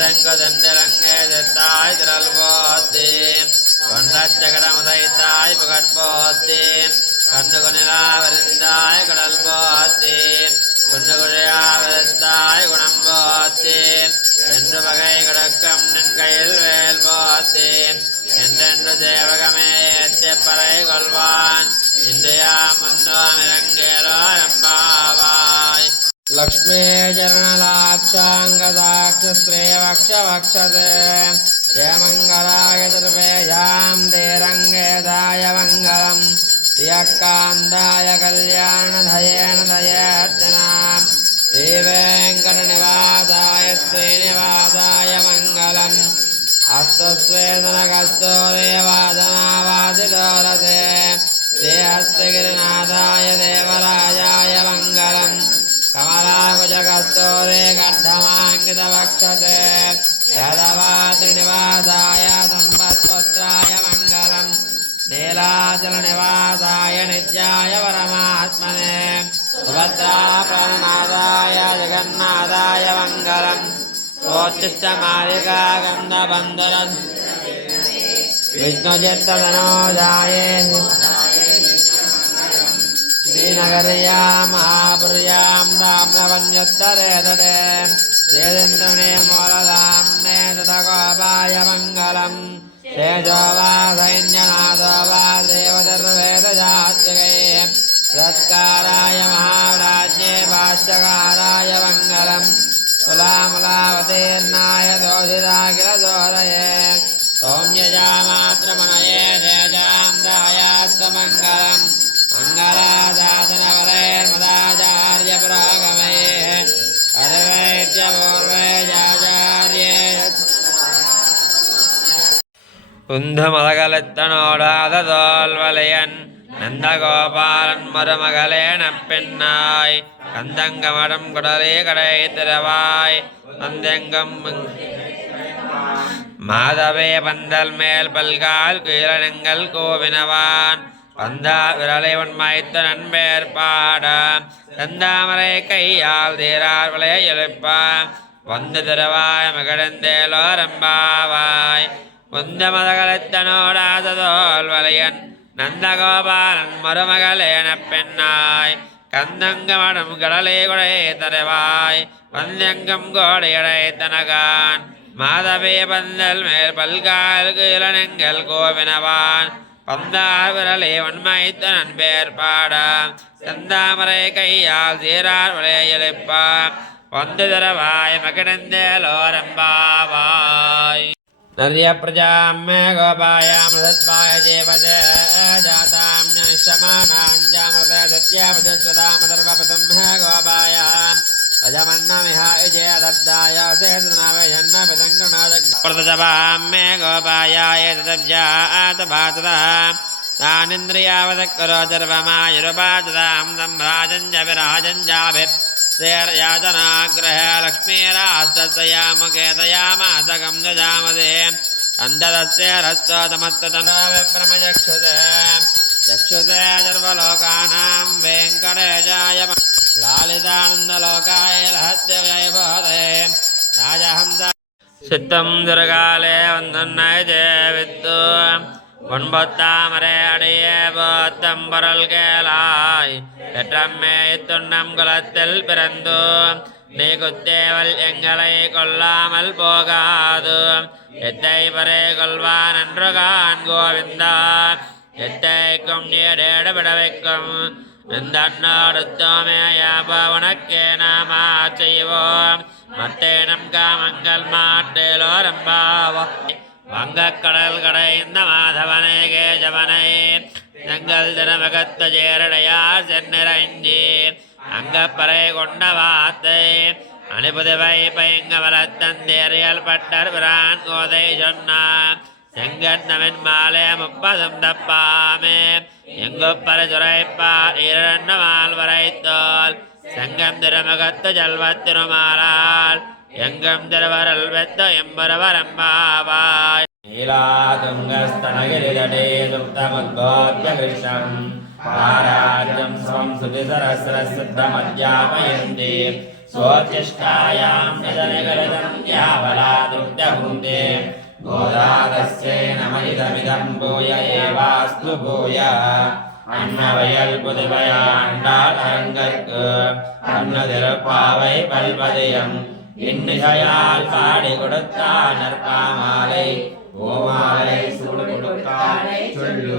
என்றெங்கு தெண்டிலங்கே செத்தாய் திரள் போத்தி கொண்டச்சகடமுதைத்தாய் புகற்போத்தி கண்ணுகு நிலாவெறிந்தாய் கடல் போத்தி குண்டுகுழியாவெறித்தாய் குணம் போத்தி என்று வகை கிடக்கும் நின் கையில் வேல் போத்தி என்றென்று தேவகமே ஏற்றிய பறை கொள்வான் இன்றையா முந்தோம் இறங்கேலோ எம்பாவாய் லக்ஷ்மீ சரணலாட்சாங்கதாட்சஸ்ரீவக்ஷவக்ஷதே ஜெயமங்களாய திருவேஜாம் தேரங்கேதாய மங்களம் யக்காந்தாய கல்யாணதயேன தயேர்த்தினாம் ஸ்ரீவேங்கடநிவாசாய ஸ்ரீனிவாசாய மங்களம் அஸ்து ஸ்வேதனகஸ்தூரியவாதனாவாதிதோரதே ஸ்ரீஹஸ்தகிரிநாதாய தேவராஜாய மங்களம் கமலாகுஜகஸ்தூரி கர்தமாங்கிதவக்ஷதே யதவாத்ரிநிவாசாய சம்பத்புத்ராய மங்களம் நீலாச்சலநிவாசாய நித்யாய பரமாத்மனே சுபத்ராபரணநாதாய ஜெகநாதாய மங்களம் சோச்சிஷ்டமாலிகா கந்தபந்தர விஷ்ணுஜித்ததனோஜாயே श्रीनगर्यां महापुर्यां दाम्नवन्योत्तरे तटे श्रीरिन्द्रणे मूलधाम्ने ततकोपाय मङ्गलम् शेषो वा सैन्यनाथो वा देवतर्वेदजात्रिकै सत्काराय महाराज्ञे भाष्यकाराय मङ्गलम् कुलामुलावतीर्णाय दोषिताखिलदोरये सौम्यजामात्रमनये शेषां दायात्ममङ्गलम् मङ्गलादासनवलैर्मदाचार्यपुरोगमये सर्वैत्यपूर्वैराचार्ये உந்தமதகலத்தனோடாததோல்வலையன் நந்தகோபாலன் மருமகளேன பெண்ணாய் கந்தங்கமடம் குடலே கடை திறவாய் வந்தெங்கும் மாதவே பந்தல் மேல் பல்கால் குயிலனங்கள் கோவினவான் வந்தா விரலை உண்மைத்த நண்பேர் பாட தந்தாமரை கையால் தீரார் விளைய எழுப்பான் வந்து திறவாய் மகிழ்ந்தேலோரம்பாவாய் உந்த மதகலத்தனோடாததோல் வலையன் நந்தகோபாலன் மருமகளேன பெண்ணாய் கந்தங்கமடம் கடலே குடை தருவாய் வந்தெங்கும் கோடையடை தனகான் மாதவே பந்தல் மேல் பல்கால் குயிலனங்கள் கோவினவான் பந்தார் விரலே வன்மைத்த நண்பேர் பாட செந்தாமரை கையால் சீரார் விளைய எழுப்பா வந்து தரவாய் மகிழ்ந்தேலோரம்பாவாய் நரிய பிரஜாமே கோபாயாம் ரதத்வாய தேவதே ஜாதாம் நிஷமானாஞ்சாமத சத்யாவதஸ்வதாமதர்வபதம் கோபாயாம் अजमन्नमिहाय जयदर्दाय सेतुनावयन्न विदङ्गुणोदप्रतजपाम्मे गोपायाय तदब्जातभाततः तानिन्द्रियावदक्करो सर्वमायुरुपाततां सम्भ्राजं च विराजं चाभिर्याचनाग्रहे लक्ष्मीराष्टस्यामुकेतयामासकं दजामदे अन्तदस्य हस्तोतमस्ततनो चक्षुषे सर्वलोकानां वेङ्कटेशाय लालितानन्दलोकाय लहत्यवैभवदये राजहंस சித்தம் திருகாலே வந்துன்னை தேவித்து ஒன்பத்தாமரை அடைய போத்தம் பொருள் கேளாய் எற்றம்மே இத்துண்ணம் குலத்தில் பிறந்து நீ குத்தேவல் எங்களை கொல்லாமல் போகாது எத்தை பரே கொள்வான் என்று கான் கோவிந்தா எத்தைக்கும் நீடேடு விடவைக்கும் இந்த உனக்கே நாம செய்வோம் மத்தேனம் காமங்கள் மாட்டேலோரம்பாவாய் வங்கக்கடல் கடைந்த மாதவனை கேசவனை தங்கள் தினமகத்த சேரடையார் சென்னிறைஞ்சி அங்கப்பறை கொண்ட வாத்தை அனுபுதுவை பைங்க வளத்தந்தேறியல் பட்டர் பிரான் கோதை சொன்னார் செங்கண்ணவின் மாலே முப்பதும் தப்பாமே எங்குப்பறை சுரைப்பார் இரண்டு மால் வரைத்தோல் செங்கம் திருமுகத்து செல்வத் திருமாலால் எங்கும் திருவருள் வெத்த எம்பரவரம்பாவாய் நீலாதுங்கஸ்தனகிரிதடே சுப்தமுத்போத்ய கிருஷ்ணம் பாராஜ்யம் ஸ்வம் சுதிசரஸ்ரசித்தமத்யாபயந்தி स्वोच्छिष्टायां निजनिगलितं यावलादुग्धभुङ्क्ते गोदादस्यै नमः भूय एवास्तु भूयः அன்னவயல் புதுவையாண்டால் அரங்கற்கு அன்னதிருப்பாவை பல்பதியம் இன்னிசையால் பாடி கொடுத்தார் நற்பாமாலை ஓமாலை சூடு கொடுத்தாரை சொல்லு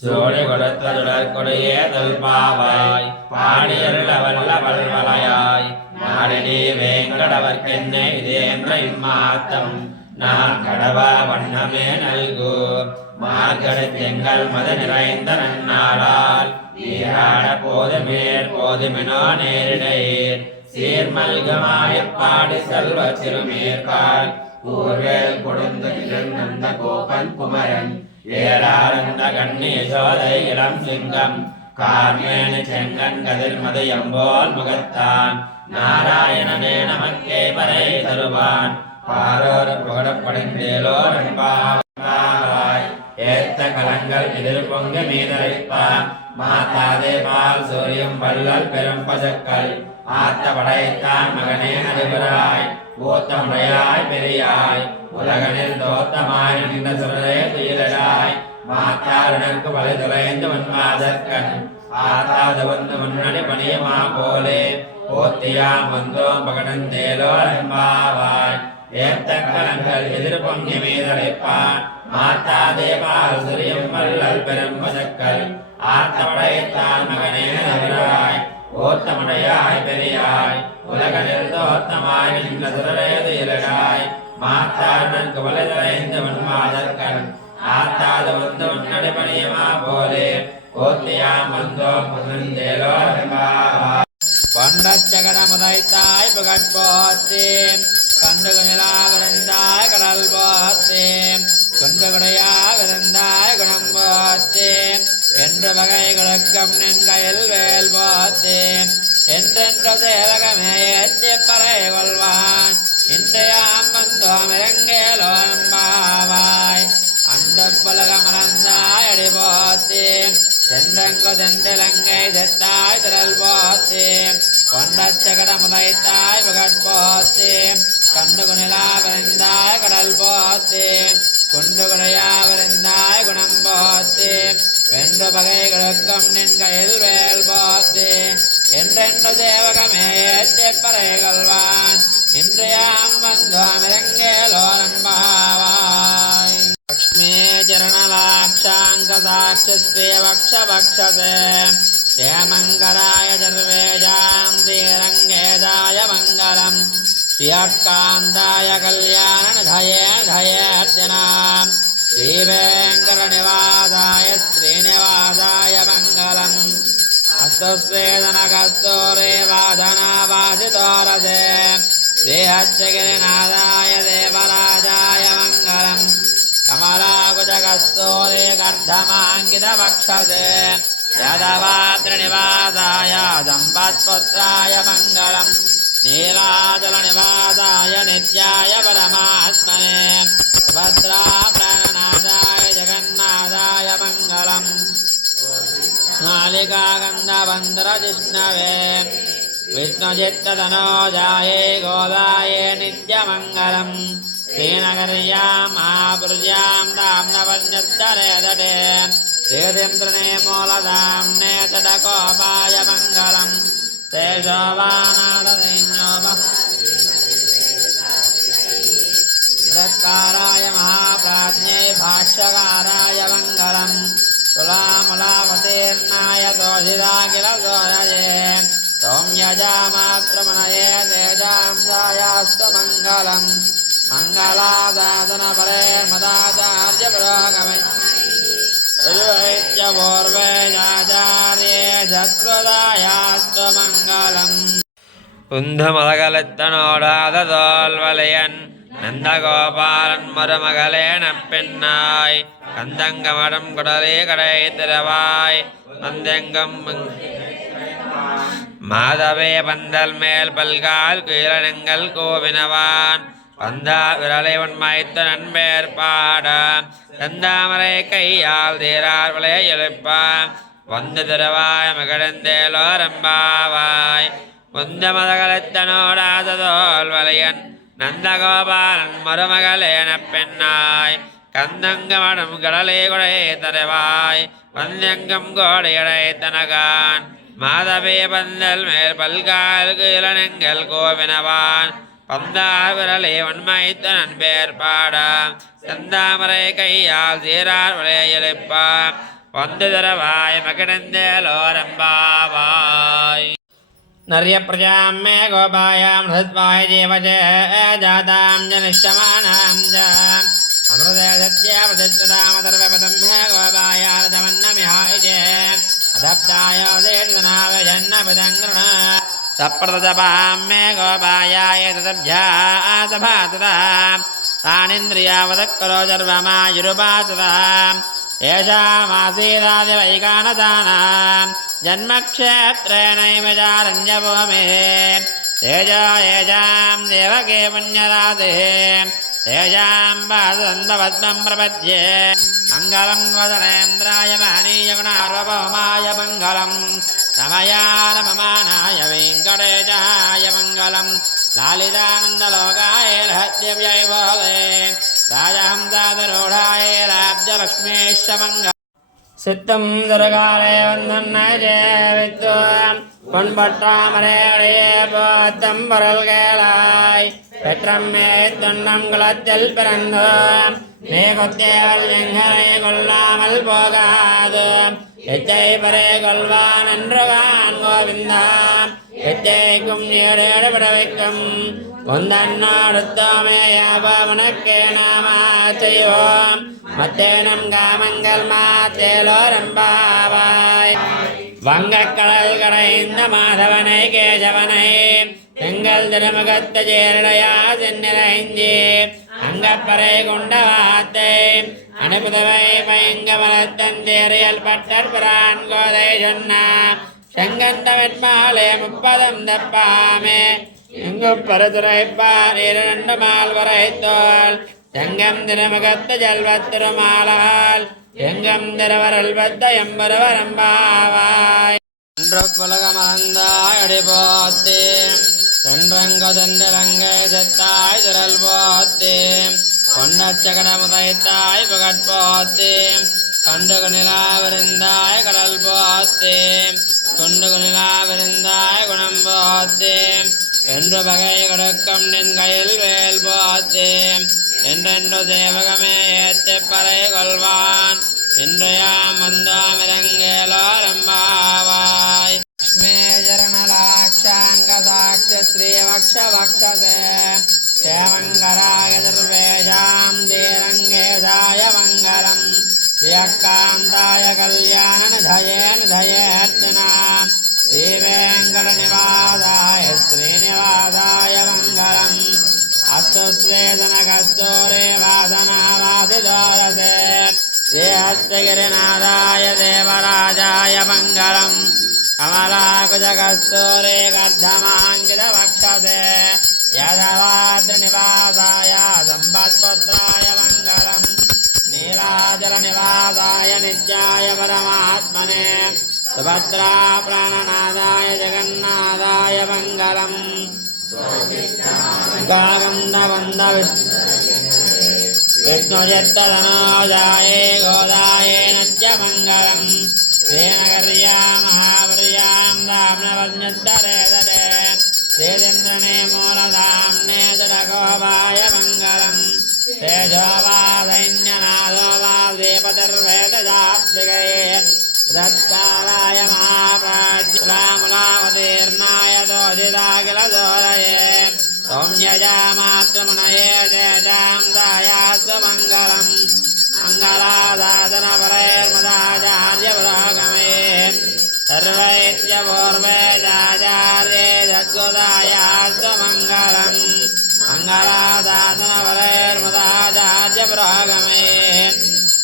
சூடு கொடுத்த சுடற்கொடியே தொல்பாவாய் பாடியருள வல்ல வல்வலையாய் நாடினி வேங்கடவர்க்கென்னை இதேந்திர இம்மாத்தம் நான் கடவ வண்ணமே நல்கு மார்கடத்தெங்கள் மத நிறைந்த நன்னாளால் நீராட போதுமேற் போதுமெனோ நேரிடையீர் சீர்மல்கமாயப்பாடி செல்வ திருமேற்கால் கூர்வேல் கொடுந்து நந்த கோபன் குமரன் ஏராளந்த கண்ணி யசோதை இளம் சிங்கம் கார்மேனி செங்கன் கதிர் மதையம்போல் முகத்தான் நாராயணனே நமக்கே பறை தருவான் பாரோர் புகழப்படைந்தேலோர் என்பாவாய் ஏத்த கலங்கள் எதிர் பொங்க மீதரைப்பான் மாத்தாதே பால் சூரியம் வள்ளல் பெரும் பசக்கள் ஆத்த படைத்தான் மகனே அறிவராய் ஓத்தமுடையாய் பெரியாய் உலகனில் தோத்தமாய் நின்ற சுடரே துயிலடாய் மாத்தாருனருக்கு வலை துளைந்து வன்மாதற்கண் ஆத்தாது வந்து முன்னணி பணியமா போலே போத்தியாம் வந்தோம் பகடந்தேலோர் என்பாவாய் ஏத்த கலங்கள் எதிர் பொங்கி மீதழைப்பான் மாத்தாதே பால் சூரியம் வள்ளல் பெரும் பசக்கள் ஆத்தவடைத்தான் மகனே அறிவராய் ஓத்தமுடையாய் பெரியாய் உலகனில் தோத்தமாய் நின்ற சுடரேது இலடாய் மாத்தாருனக்கு வலை துளைந்து வன்மாதற்கண் ஆத்தாது வந்து முன்னணி பணியமா போலே போத்தியாம் வந்தோம் பகடந்தேலோர் என்பாவாய் பொன்றச்சகடமுதைத்தாய் புகட்போத்தேன் கண்டுகுநிலாவிருந்தாய் கடல் போத்தேன் குன்றுகுடையா விருந்தாய் குணம் போத்தேன் என்று வகை கொடுக்கும் நின் கையில் வேல் போத்தேன் என்றென்று சேவகமே ஏற்றி பறை கொள்வான் இன்றையாம் வந்தோம் இறங்கேலோ நம்பாவாய் அண்டு பலக மறந்தாய் அடி போத்தேன் சென்றங்கு சென்றிலங்கை செத்தாய் திரள் போத்தேன் கொண்டச்சகட முதைத்தாய் புகட்போத்தேன் கண்டுகுநிலா விருந்தாய் கடல் போத்தேன் குண்டுகுடையா விருந்தாய் குணம் போத்தேன் வென்று பகை கொடுக்கும் நின் கையில் வேல் போத்தேன் என்றென்று தேவகமே ஏற்றி பறை கொள்வான் இன்றையாம் வந்தோம் இறங்கேலோ நண்பாவாய் லக்ஷ்மே சரணலாட்சாங்கசாட்சிஸ்ரீ வக்ஷபக்ஷசே சேமங்கராய சர்வேஷாம் ஸ்ரீரங்கேதாய மங்களம் ஸ்ரீயக்காந்தாய கல்யாணநிதயே நிதயேர்ஜனாம் ஸ்ரீவேங்கடநிவாசாய ஸ்ரீனிவாசாய மங்களம் அஸ்துஸ்வேதனகஸ்தூரே வாதனாவாசிதோரசே ஸ்ரீஹத்யகிரிநாதாய தேவராஜாய மங்களம் கமலாகுஜகஸ்தூரே கர்தமாங்கிதவக்ஷசே யதவாத்ரநிவாசாய சம்பத்புத்ராய மங்களம் நீலாச்சலநிவாசாய நித்யாய பரமாத்மனே சுபத்ரா பிராணநாதாய ஜெகநாதாய மங்களம் நாளிகாகந்தவந்தரஜிஷ்ணவே விஷ்ணுச்சித்ததனோஜாயே கோதாயே நித்யமங்கலம் ஸ்ரீநகர்யாம் மகாபுர்யாம் தாம்னவன்யத்தரே தடே சேதேந்திரனே மூலதாம்னே தடகோபாய மங்களம் சேஷோவாநாதசைன்யோபகாராய மகாப்ராஜ்ஞே பாஷ்யகாராய மங்களம் तुलामुलावतीर्णाय तोषिदाखिल सोयये सौम्यजामात्रमणये तेजांसायास्तु मङ्गलम् मङ्गलादासनपरेर्मदाचार्यपुरोगमे ऋजुवैद्यपूर्वैराचार्ये सत्कृदायास्तु मङ्गलम् உந்தமதகலத்தனோடாததோல்வலையன் நந்தகோபாலன் மருமகளேன பெண்ணாய் கந்தங்கமடம் குடலே கடை திறவாய் வந்தெங்கும் மாதவே பந்தல் மேல் பல்கால் குயிலனங்கள் கோவினவான் வந்தா விரலை உண்மைத்து நண்பேர் பாட தந்தாமரை கையால் தீரார் விளைய எழுப்பான் வந்து திறவாய் மகிழ்ந்தேலோ ரம்பாவாய் உந்தமதகலத்தனோடாததோல் வலையன் நந்தகோபாலன் மருமகளேன பெண்ணாய் கந்தங்கமடும் கடலே கொடை தருவாய் வந்தெங்கும் கோடையடை தனகான் மாதவே பந்தல் மேல் பல்கால் இளநெங்கள் கோவினவான் பந்தார் விரலே வன்மைத்தனன் பேர் பாட செந்தாமரை கையால் சீரார் விளையெழுப்பா வந்து தரவாய் மகிழ்ந்தேலோரம்பாவாய் நரிய பிரஜாம் மே கோபாயாம் ஹத்வாய ஜீவஜ ஜாதாம் ஜனிஷ்டமானாம் ஜ அமிர்தே சத்யாவதத்வதாமதர்வபதம் மே கோபாயாரதமன்னமிஹாய ஜே அதப்தாய தேர்தனாவ ஜன்னபிதங்கிருண சப்ரதஜபாம் மே கோபாயாய ததப்ஜாதபாததா தானிந்திரியாவதக்கரோ ஜர்வமாயுருபாததா येषामासीदादिवैकानदानां जन्मक्षेत्रेणैव चारण्यभूमिः तेजो येषां देवके पुण्यरातिः तेषां पादन्दपद्मं प्रपद्ये मङ्गलं गोदरेन्द्राय महनीय गुणार्वभौमाय मङ्गलं समयारममानाय वेङ्कटेशाय मङ्गलं लालितानन्दलोकाय रहस्यव्यैभोगे राजहंसादरूढाय राज्यलक्ष्मीश्च मङ्गलम् சித்தம் திருகாலே வந்தன்ன பொன்பற்றாமரே போத்தம் பொருள் கேளாய் பெற்றம்மே தொண்டம் குளத்தில் பிறந்தோம் நீ கொத்தேவல் எங்களை கொள்ளாமல் போகாது எச்சை பரே கொள்வான் என்று வான் கோவிந்தாம் எச்சைக்கும் ஏடேடு பிறவைக்கும் முந்தன்னோடுத்தோமே யாபவனுக்கே நாம செய்வோம் மத்தேனம் காமங்கள் மாத்தேலோரம்பாவாய் வங்கக்கடல் கடைந்த மாதவனை கேசவனை எங்கள் திருமுகத்து சேரடையா சென்னிறைந்தி அங்கப்பறை கொண்ட வார்த்தை அனுப்புதவை பயங்க மலத்தன் தேரியல் பட்டர் பிரான் கோதை சொன்னார் செங்கந்த வெட்மாலே முப்பதம் தப்பாமே எங்கு பருதுரைப்பார் இரண்டு மால் வரைத்தோள் செங்கம் திருமுகத்து செல்வத் திருமாலால் எங்கம் திருவரல் பத்த எம்பருவரம்பாவாய் என்று புலகமந்தாய் அடி போத்தே சென்றங்கதென்றலங்கை செத்தாய் திரள் போத்தே கொண்டச்சகட முதைத்தாய் புகட்போத்தே கண்டுகு நிலாவிருந்தாய் கடல் போத்தே துண்டுகு நிலாவிருந்தாய் குணம் போத்தே என்று பகை கொடுக்கும் நின் கையில் வேல் போத்தே என்றென்று தேவகமே ஏத்து பறை கொள்வான் இன்றையாம் வந்தோம் இறங்கேலோரம்பாவாய் லக்ஷ்மே ஜரணலாட்சாங்கதாட்ச ஸ்ரீவக்ஷவக்ஷதே சேமங்கராய துர்வேஷாம் தீரங்கேதாய மங்களம் ஸ்ரீயக்காந்தாய கல்யாண நிதயேர்த்தினாம் श्रीवेङ्कटनिवासाय श्रीनिवासाय मङ्गलम् अस्तु स्वेदनकस्तूरे वासनावासिदोरसे श्रीहस्तगिरिनाथाय देवराजाय मङ्गलम् कमलाकुजकस्तूरे गर्धमाङ्कितवक्षसे यदवाद्रिनिवासाय सम्पत्पुत्राय मङ्गलम् नीलाचलनिवासाय नित्याय परमात्मने सुभद्रा प्राणनादाय जगन्नाथाय मङ्गलम् गागन्धवन्द विष्णुचित्तधनोजाये गोदाये नित्यमङ्गलम् श्रीनगर्या महापुर्यां दाम्नवज्ञद्धरे श्रीचन्द्रने मूलधाम्ने तुलगोपाय मङ्गलम् तेजो वा सैन्यनाथो वा दीपतिर्वेदजात्रिके तत्कालाय महाप्राज्यमुलावतीर्णाय दोषिताखिलदोरये सौम्यजामातृमुनये तेषां दायास्तु मङ्गलम् मङ्गलादातनपरैर्मदाचार्यपुरोगमे सर्वैत्यपूर्वेदाचार्ये सद्गुदायास्तु मङ्गलम् मङ्गलादातनपरैर्मदाचार्यपुरोगमे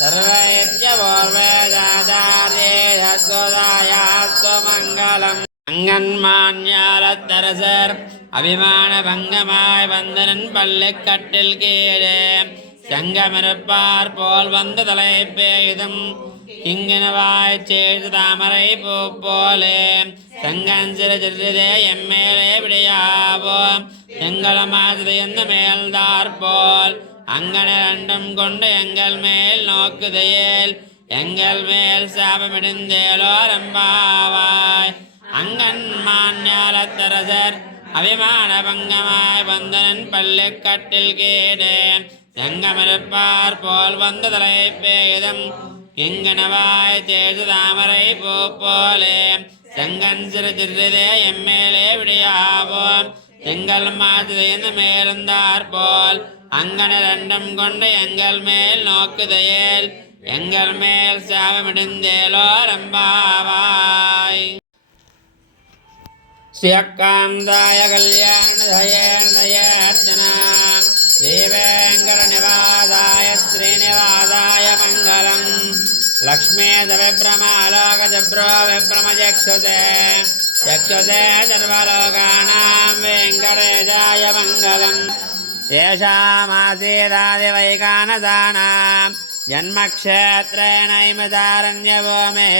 सर्वैत्यपूर्वेदाचार्ये सद्गुदायास्तु मङ्गलम् அங்கன்மான்யாரத்தரசர் அபிமான பங்கமாய் வந்தனன் பள்ளிக்கட்டில் கீழே சங்கமிருப்பார் போல் வந்து தலை பெய்தும் இங்கனவாய் சேர்த்து தாமரை பூ போலே செங்கன் சிறு சிறிதே எம்மேலே விடையாவோம் எங்கள மாதிரி எந்த மேல்தார் போல் அங்கன ரெண்டும் கொண்டு எங்கள் மேல் நோக்குதையேல் எங்கள் மேல் சாபமிடுந்தேலோ ரம்பாவாய் அங்கன் மாஞாலத்தரசர் அபிமான பங்கமாய் வந்தனன் பள்ளிக்கட்டில் கேடேன் செங்கமிருப்பார் போல் வந்த தலை பேதம் எங்கனவாய் தேடு தாமரை பூ போலே செங்கன் சிறு சிறிதே எம்மேலே விடையாவோம் எங்கள் மாதிரி மேலிருந்தார் போல் அங்கன ரெண்டும் கொண்டு எங்கள் மேல் நோக்குதையேல் எங்கள் மேல் சாபமிடுந்தேலோ ரம்பாவாய் ஸ்ரீயக்காந்தாய கல்யாணதயேர்ஜனா ஸ்ரீவேங்கட நிவாசாய ஸ்ரீனிவாசாய மங்களம் லக்ஷ்மீத விப்ரமாலோக ஜப்ரோ விப்ரமஜக்ஷுதே चक्षुषे सर्वलोकानां वेङ्कटेशाय मङ्गलम् येषामासीदादिवैकानसानां जन्मक्षेत्रेणैमदारण्यभूमिः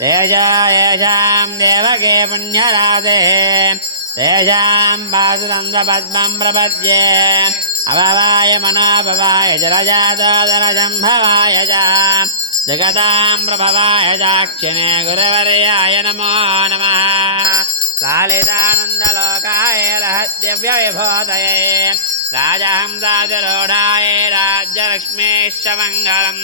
तेषा येषां देवके पुण्यराधेः तेषां वासुतन्त्रपद्मं प्रपद्ये अभवाय मनोभवाय जलजातोदरजम्भवाय च जगतां प्रभवाय दाक्षिणे गुरुवर्याय नमो नमः लालितानन्दलोकाय रहस्यव्यविभूतये राजहंसातिरूढाय राज्यलक्ष्मीश्च मङ्गलम्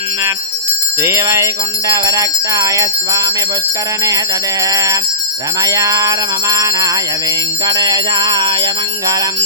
श्रीवैकुण्ठविरक्ताय स्वामि पुष्करणे तटे रमया रममानाय वेङ्कटेशाय मङ्गलम्।